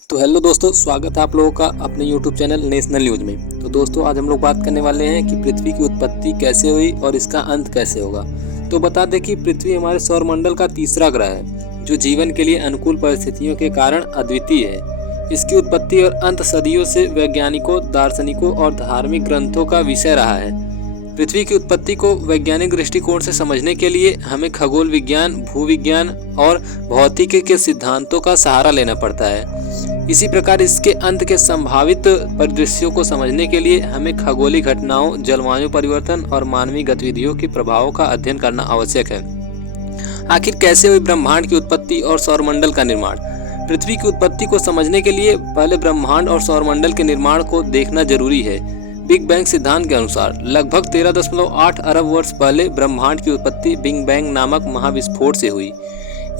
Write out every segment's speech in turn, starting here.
तो हेलो दोस्तों, स्वागत है आप लोगों का अपने यूट्यूब चैनल नेशनल न्यूज में। तो दोस्तों, आज हम लोग बात करने वाले हैं कि पृथ्वी की उत्पत्ति कैसे हुई और इसका अंत कैसे होगा। तो बता दें कि पृथ्वी हमारे सौरमंडल का तीसरा ग्रह है, जो जीवन के लिए अनुकूल परिस्थितियों के कारण अद्वितीय है। इसकी उत्पत्ति और अंत सदियों से वैज्ञानिकों, दार्शनिकों और धार्मिक ग्रंथों का विषय रहा है। पृथ्वी की उत्पत्ति को वैज्ञानिक दृष्टिकोण से समझने के लिए हमें खगोल विज्ञान, भूविज्ञान और भौतिकी के सिद्धांतों का सहारा लेना पड़ता है। इसी प्रकार इसके अंत के संभावित परिदृश्यों को समझने के लिए हमें खगोलीय घटनाओं, जलवायु परिवर्तन और मानवीय गतिविधियों के प्रभावों का अध्ययन करना आवश्यक है। आखिर कैसे हुई ब्रह्मांड की उत्पत्ति और सौरमंडल का निर्माण? पृथ्वी की उत्पत्ति को समझने के लिए पहले ब्रह्मांड और सौरमंडल के निर्माण को देखना जरूरी है। बिग बैंग सिद्धांत के अनुसार लगभग 13.8 अरब वर्ष पहले ब्रह्मांड की उत्पत्ति बिग बैंग नामक महाविस्फोट से हुई।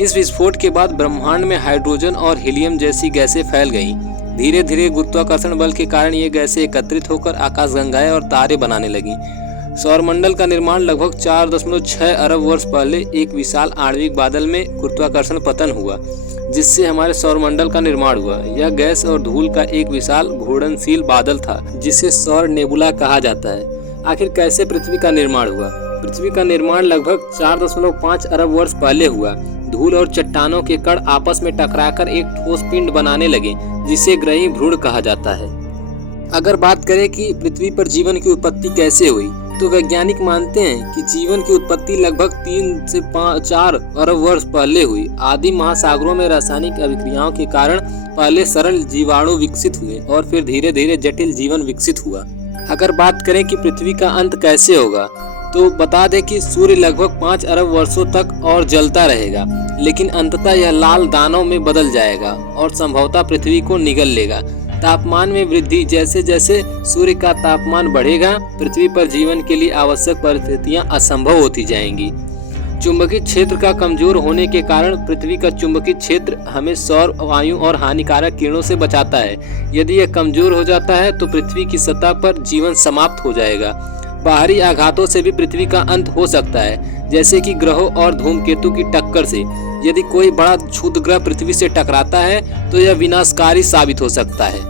इस विस्फोट के बाद ब्रह्मांड में हाइड्रोजन और हीलियम जैसी गैसें फैल गईं। धीरे धीरे गुरुत्वाकर्षण बल के कारण ये गैसें एकत्रित होकर आकाशगंगाएं और तारे बनाने लगीं। सौरमंडल का निर्माण लगभग 4.6 अरब वर्ष पहले एक विशाल आणविक बादल में गुरुत्वाकर्षण पतन हुआ, जिससे हमारे सौरमंडल का निर्माण हुआ। यह गैस और धूल का एक विशाल घूर्णनशील बादल था, जिसे सौर नेबुला कहा जाता है। आखिर कैसे पृथ्वी का निर्माण हुआ? पृथ्वी का निर्माण लगभग 4.5 अरब वर्ष पहले हुआ। धूल और चट्टानों के कण आपस में टकराकर एक ठोस पिंड बनाने लगे, जिसे ग्रही भ्रूण कहा जाता है। अगर बात करें कि पृथ्वी पर जीवन की उत्पत्ति कैसे हुई, तो वैज्ञानिक मानते हैं कि जीवन की उत्पत्ति लगभग 3 से 4 अरब वर्ष पहले हुई। आदि महासागरों में रासायनिक अभिक्रियाओं के कारण पहले सरल जीवाणु विकसित हुए और फिर धीरे धीरे जटिल जीवन विकसित हुआ। अगर बात करें कि पृथ्वी का अंत कैसे होगा, तो बता दें कि सूर्य लगभग 5 अरब वर्षों तक और जलता रहेगा, लेकिन अंततः यह लाल दानों में बदल जाएगा और संभवतः पृथ्वी को निगल लेगा। तापमान में वृद्धि, जैसे जैसे सूर्य का तापमान बढ़ेगा, पृथ्वी पर जीवन के लिए आवश्यक परिस्थितियां असंभव होती जाएंगी। चुंबकीय क्षेत्र का कमजोर होने के कारण पृथ्वी का चुंबकीय क्षेत्र हमें सौर वायु और हानिकारक किरणों से बचाता है। यदि यह कमजोर हो जाता है तो पृथ्वी की सतह पर जीवन समाप्त हो जाएगा। बाहरी आघातों से भी पृथ्वी का अंत हो सकता है, जैसे कि ग्रहों और धूमकेतु की टक्कर से। यदि कोई बड़ा क्षुद्र ग्रह पृथ्वी से टकराता है तो यह विनाशकारी साबित हो सकता है।